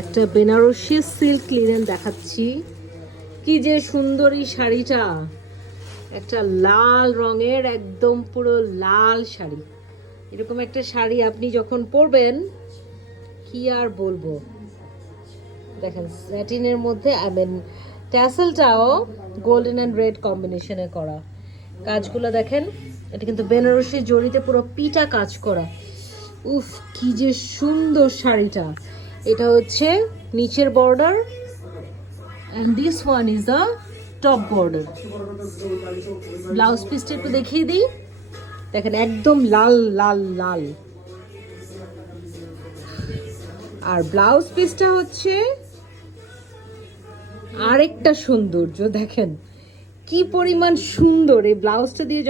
একটা Banarasi silk linen দেখাচ্ছি, কি যে সুন্দর এই শাড়িটা, একটা লাল রঙের একদম পুরো লাল শাড়ি। এরকম একটা শাড়ি আপনি যখন পরবেন কি আর বলবো। দেখেন স্যাটিনের মধ্যে ট্যাসেলটাও গোল্ডেন অ্যান্ড রেড কম্বিনেশনে করা, কাজগুলো দেখেন। এটা কিন্তু বেনারসি জড়িতে পুরো পিটা কাজ করা। উফ কি যে সুন্দর শাড়িটা। এটা হচ্ছে নিচের border and this one is the top border. Blouse পিসটা একটু দেখিয়ে দিই, দেখেন একদম লাল লাল লাল। আর ব্লাউজ পিসটা হচ্ছে আরেকটা সৌন্দর্য, দেখেন কি পরিমাণ সুন্দর এই ব্লাউজটা দিয়ে।